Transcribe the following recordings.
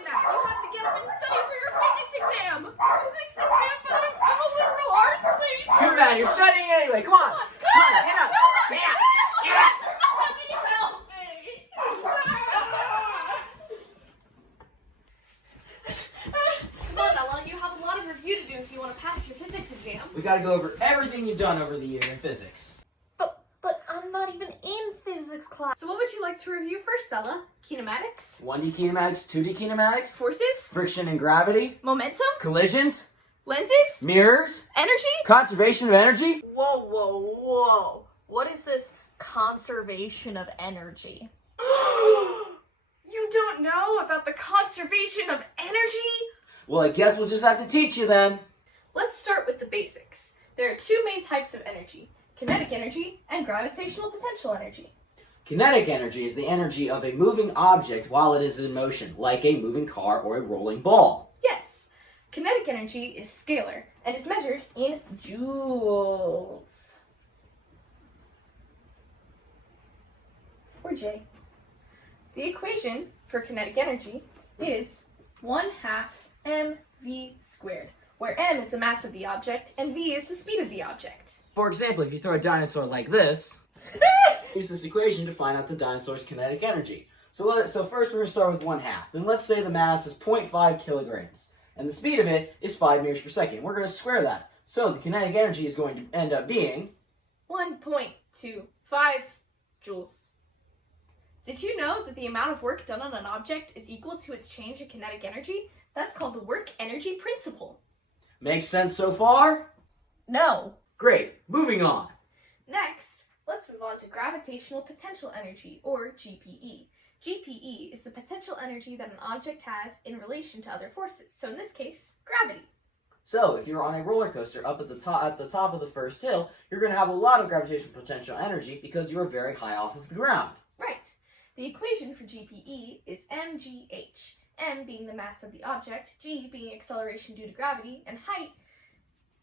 understand that. You have to get up and study for your physics exam. Physics exam, but I'm a liberal arts major. Too bad, you're studying anyway. Come on. Come on, get up. Get up. Get up. How can you help me? Come on, Ella. You have a lot of review to do if you want to pass your physics exam. We gotta go over everything you've done over the year in physics. But I'm not even in physics class. So what would you like to review first, Ella? Kinematics? 1D kinematics, 2D kinematics, Forces? friction and gravity, Momentum? collisions, Lenses? mirrors, Energy? conservation of energy. Whoa. What is this conservation of energy? You don't know about the conservation of energy? Well, I guess we'll just have to teach you then. Let's start with the basics. There are two main types of energy: kinetic energy and gravitational potential energy. Kinetic energy is the energy of a moving object while it is in motion, like a moving car or a rolling ball. Yes, kinetic energy is scalar and is measured in joules. Or J. The equation for kinetic energy is 1/2 mv squared, where m is the mass of the object and v is the speed of the object. For example, if you throw a dinosaur like this, use this equation to find out the dinosaur's kinetic energy. So first we're going to start with 1/2. Then let's say the mass is 0.5 kilograms, and the speed of it is 5 meters per second. We're going to square that. So the kinetic energy is going to end up being 1.25 joules. Did you know that the amount of work done on an object is equal to its change in kinetic energy? That's called the work-energy principle. Makes sense so far? No. Great. Moving on. Next, let's move on to gravitational potential energy, or GPE. GPE is the potential energy that an object has in relation to other forces. So in this case, gravity. So if you're on a roller coaster up at the top of the first hill, you're going to have a lot of gravitational potential energy because you're very high off of the ground. Right. The equation for GPE is mgh, m being the mass of the object, g being acceleration due to gravity, and height,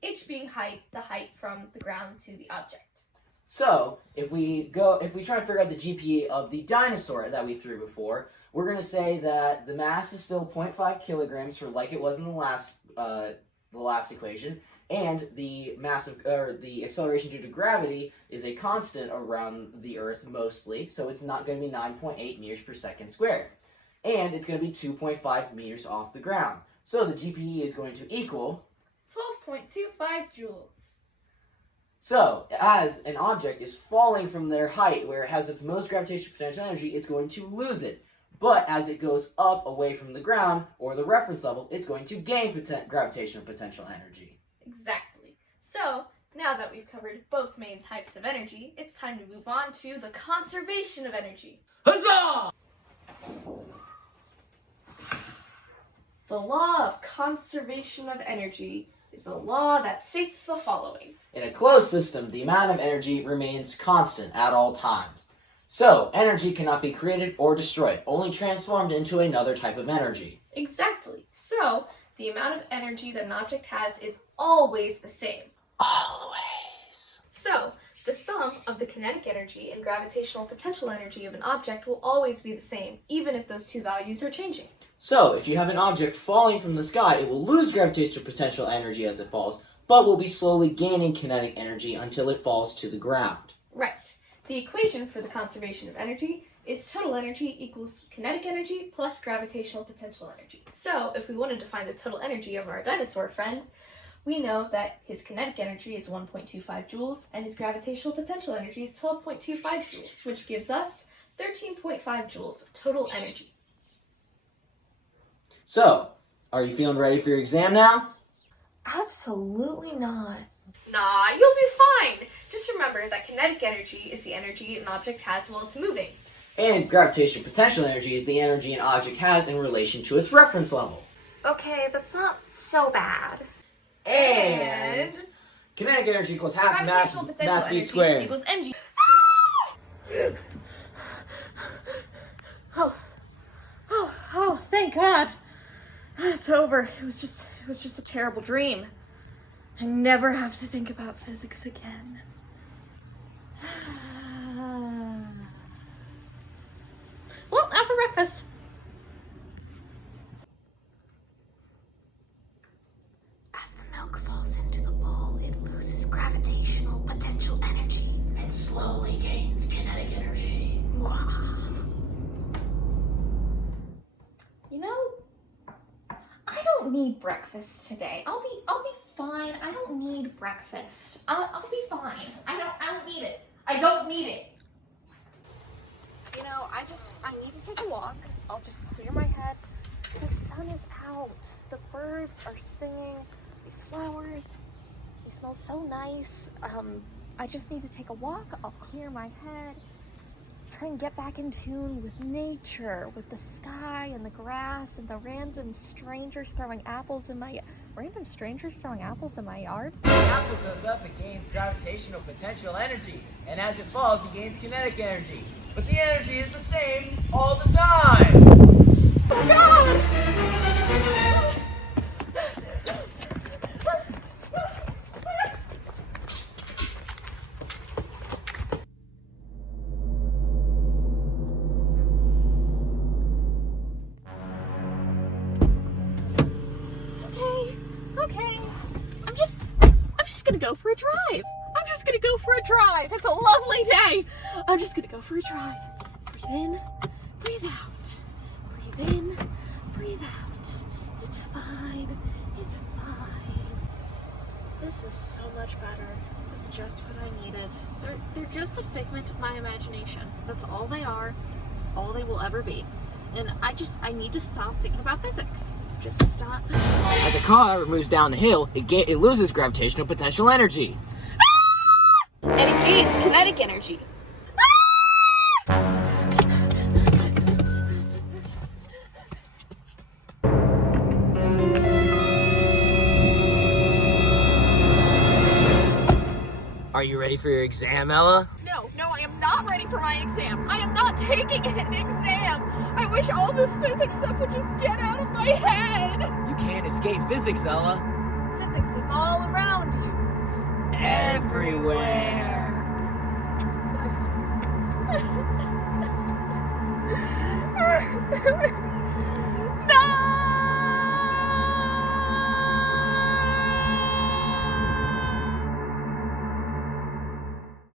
h being height, the height from the ground to the object. So if we try to figure out the GPE of the dinosaur that we threw before, we're going to say that the mass is still 0.5 kilograms, for like it was in the last equation, and the the acceleration due to gravity is a constant around the Earth mostly, so it's not going to be 9.8 meters per second squared. And it's going to be 2.5 meters off the ground. So the GPE is going to equal 12.25 joules. So, as an object is falling from their height, where it has its most gravitational potential energy, it's going to lose it. But as it goes up away from the ground, or the reference level, it's going to gain gravitational potential energy. Exactly. So, now that we've covered both main types of energy, it's time to move on to the conservation of energy. Huzzah! The law of conservation of energy is a law that states the following. In a closed system, the amount of energy remains constant at all times. So, energy cannot be created or destroyed, only transformed into another type of energy. Exactly. So, the amount of energy that an object has is always the same. Always. So, the sum of the kinetic energy and gravitational potential energy of an object will always be the same, even if those two values are changing. So, if you have an object falling from the sky, it will lose gravitational potential energy as it falls, but will be slowly gaining kinetic energy until it falls to the ground. Right. The equation for the conservation of energy is total energy equals kinetic energy plus gravitational potential energy. So, if we wanted to find the total energy of our dinosaur friend, we know that his kinetic energy is 1.25 joules and his gravitational potential energy is 12.25 joules, which gives us 13.5 joules of total energy. So, are you feeling ready for your exam now? Absolutely not. Nah, you'll do fine. Just remember that kinetic energy is the energy an object has while it's moving. And gravitational potential energy is the energy an object has in relation to its reference level. Okay, that's not so bad. And kinetic energy equals half mass v squared. Equals mg. Oh, thank God. It's over. It was just a terrible dream. I never have to think about physics again. Well, now for breakfast. and slowly gains kinetic energy. You know, I don't need breakfast today. I'll be fine. I don't need breakfast. I'll be fine. I don't need it. I don't need it. You know, I need to take a walk. I'll just clear my head. The sun is out. The birds are singing. These flowers, they smell so nice. I just need to take a walk. I'll clear my head. Try and get back in tune with nature, with the sky and the grass and the random strangers throwing apples in my yard. The apple goes up, it gains gravitational potential energy, and as it falls, it gains kinetic energy. But the energy is the same all the time. Oh God! Okay. I'm just gonna go for a drive. It's a lovely day. I'm just gonna go for a drive. Breathe in, breathe out. Breathe in, breathe out. It's fine. It's fine. This is so much better. This is just what I needed. They're just a figment of my imagination. That's all they are. That's all they will ever be. And I need to stop thinking about physics. Just stop. As a car moves down the hill, it loses gravitational potential energy. And it gains kinetic energy. Are you ready for your exam, Ella? No, I am not ready for my exam. I am not taking an exam. I wish all this physics stuff would just get out of my head. You can't escape physics, Ella. Physics is all around you. Everywhere.